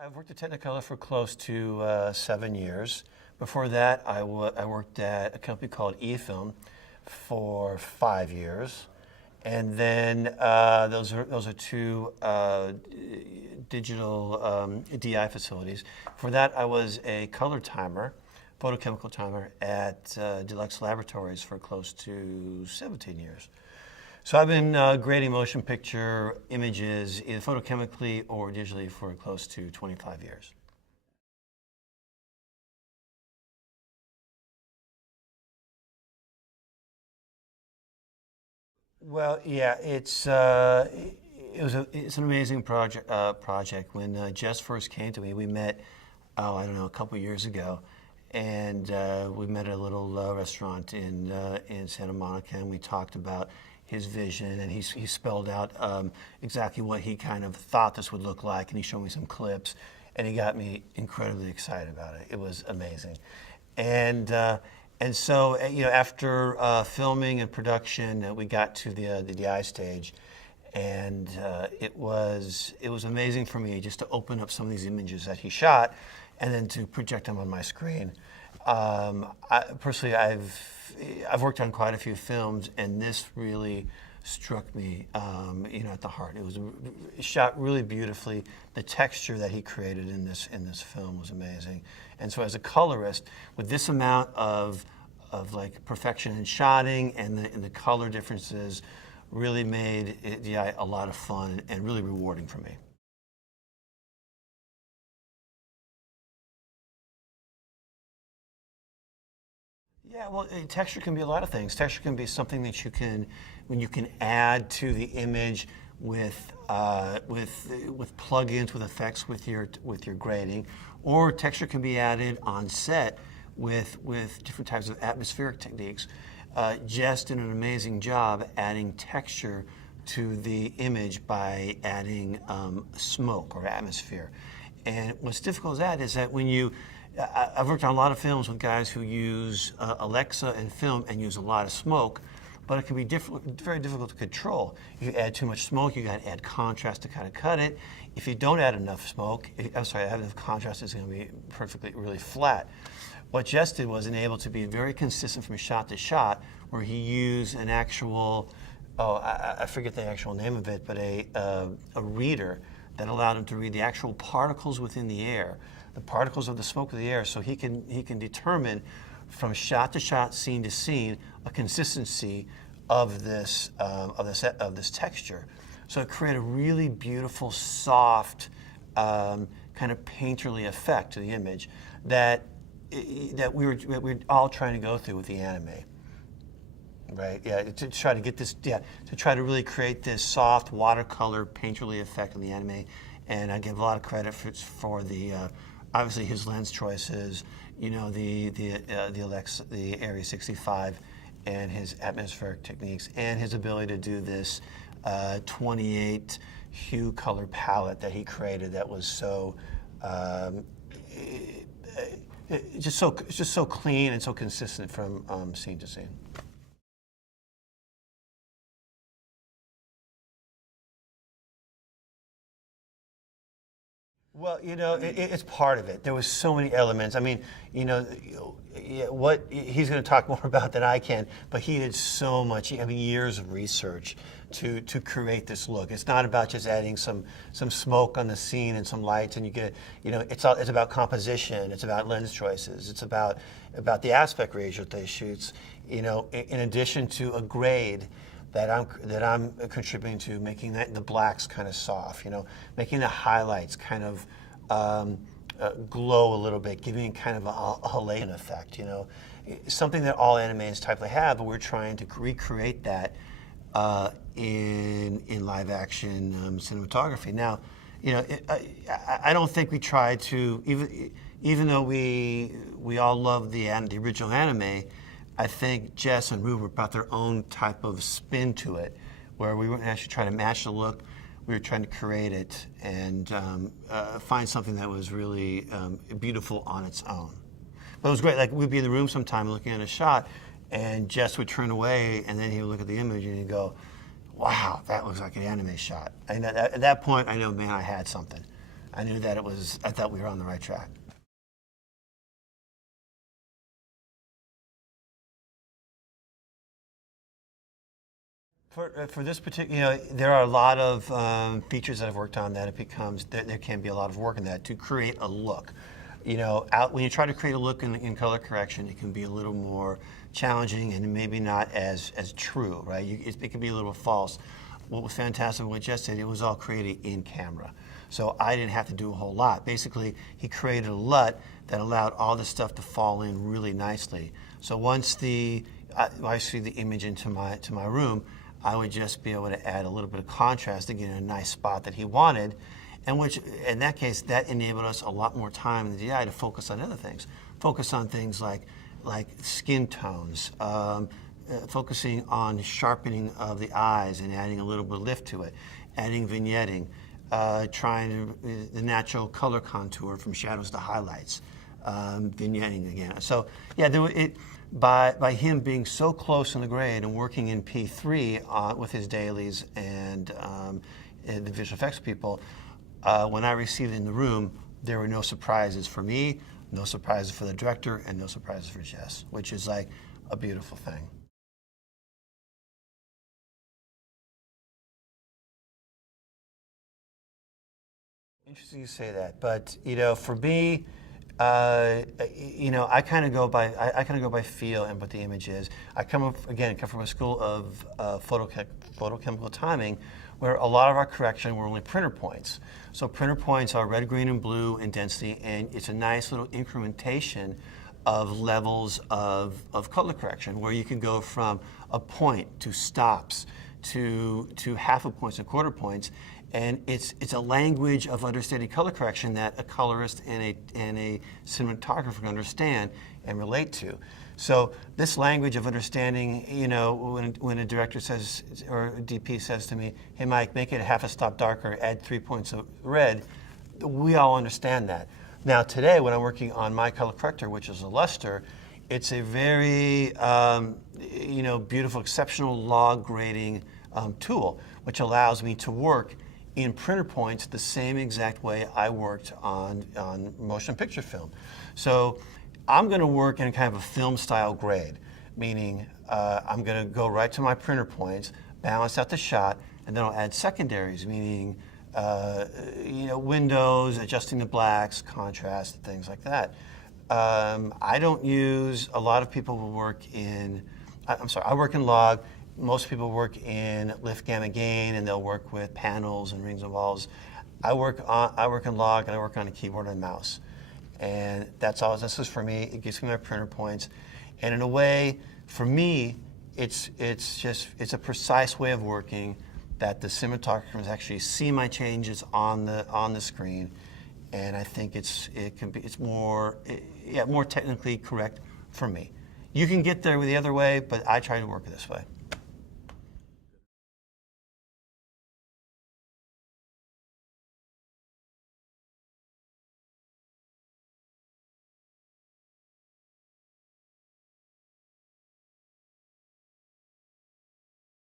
I've worked at Technicolor for close to 7 years. Before that, I worked at a company called eFilm for 5 years. And then those are two digital DI facilities. For that, I was a color timer, photochemical timer at Deluxe Laboratories for close to 17 years. So I've been grading motion picture images either photochemically or digitally for close to 25 years. Well, yeah, it's an amazing project. When Jess first came to me, we met, I don't know, a couple years ago, and we met at a little restaurant in Santa Monica, and we talked about his vision, and he spelled out exactly what he kind of thought this would look like, and he showed me some clips, and he got me incredibly excited about it. It was amazing, and so after filming and production, we got to the DI stage, and it was amazing for me just to open up some of these images that he shot, and then to project them on my screen. Personally, I've worked on quite a few films, and this really struck me, at the heart. It was shot really beautifully. The texture that he created in this film was amazing. And so, as a colorist, with this amount of like perfection in shotting and the color differences, really made DI a lot of fun and really rewarding for me. Yeah, well, texture can be a lot of things. Texture can be something that when you can add to the image with plugins, with effects, with your grading, or texture can be added on set with different types of atmospheric techniques. Jess did an amazing job adding texture to the image by adding smoke or atmosphere. And what's difficult with that is that I've worked on a lot of films with guys who use Alexa and film and use a lot of smoke, but it can be very difficult to control. If you add too much smoke, you got to add contrast to kind of cut it. If you don't add enough smoke, add enough contrast, it's going to be perfectly, really flat. What Jess did was enable to be very consistent from shot to shot, where he used an actual, I forget the actual name of it, but a reader that allowed him to read the actual particles within the air, the particles of the smoke of the air, so he can determine from shot to shot, scene to scene, a consistency of this texture. So it created a really beautiful, soft, kind of painterly effect to the image that we were all trying to go through with the anime. Right, yeah, to try to get this, to try to really create this soft watercolor painterly effect in the anime, and I give a lot of credit for the obviously his lens choices, the Alexa, the Area 65, and his atmospheric techniques, and his ability to do this 28 hue color palette that he created that was so just so clean and so consistent from scene to scene. Well, it's part of it. There was so many elements. I mean, what he's going to talk more about than I can, but he did so much. I mean, years of research to create this look. It's not about just adding some smoke on the scene and some lights, and you get, it's about composition. It's about lens choices. It's about the aspect ratio that they shoots. In addition to a grade that I'm contributing to, making the blacks kind of soft, making the highlights kind of glow a little bit, giving kind of a halation effect, something that all animes typically have, but we're trying to recreate that in live action cinematography. Now, I don't think we try to, even though we all love the original anime. I think Jess and Ruber brought their own type of spin to it, where we weren't actually trying to match the look. We were trying to create it and find something that was really beautiful on its own. But it was great. Like, we'd be in the room sometime looking at a shot, and Jess would turn away, and then he would look at the image and he'd go, "Wow, that looks like an anime shot." And at that point, I know, man, I had something. I knew that I thought we were on the right track. For this particular, there are a lot of features that I've worked on that there can be a lot of work in that to create a look. When you try to create a look in color correction, it can be a little more challenging and maybe not as true, right? It can be a little false. What was fantastic with what Jess did, it was all created in camera. So I didn't have to do a whole lot. Basically, he created a LUT that allowed all this stuff to fall in really nicely. So once I see the image into my room, I would just be able to add a little bit of contrast to get in a nice spot that he wanted, and which, in that case, that enabled us a lot more time in the DI to focus on other things. Focus on things like skin tones, focusing on sharpening of the eyes and adding a little bit of lift to it, adding vignetting, trying the natural color contour from shadows to highlights, vignetting again. So yeah, by him being so close in the grade and working in P3 with his dailies and the visual effects people, when I received it in the room, there were no surprises for me, no surprises for the director, and no surprises for Jess, which is like a beautiful thing. Interesting you say that, but for me, I kind of go by feel and what the image is. I come from a school of photochemical timing, where a lot of our correction were only printer points. So printer points are red, green, and blue in density, and it's a nice little incrementation of levels of color correction, where you can go from a point to stops to half a points and quarter points. And it's a language of understanding color correction that a colorist and a cinematographer can understand and relate to. So this language of understanding, when a director says, or a DP says to me, hey Mike, make it half a stop darker, add 3 points of red, we all understand that. Now today, when I'm working on my color corrector, which is a luster, it's a very beautiful, exceptional log grading tool, which allows me to work in printer points the same exact way I worked on motion picture film. So I'm going to work in kind of a film style grade, meaning I'm going to go right to my printer points, balance out the shot, and then I'll add secondaries, meaning windows, adjusting the blacks, contrast, things like that. I don't use, a lot of people will work in, I work in log. Most people work in lift, gamma, gain, and they'll work with panels and rings and walls. I work in log, and I work on a keyboard and mouse. And that's all this is for me. It gives me my printer points. And in a way, for me, it's a precise way of working that the cinematographers actually see my changes on the screen. And I think it's more technically correct for me. You can get there the other way, but I try to work it this way.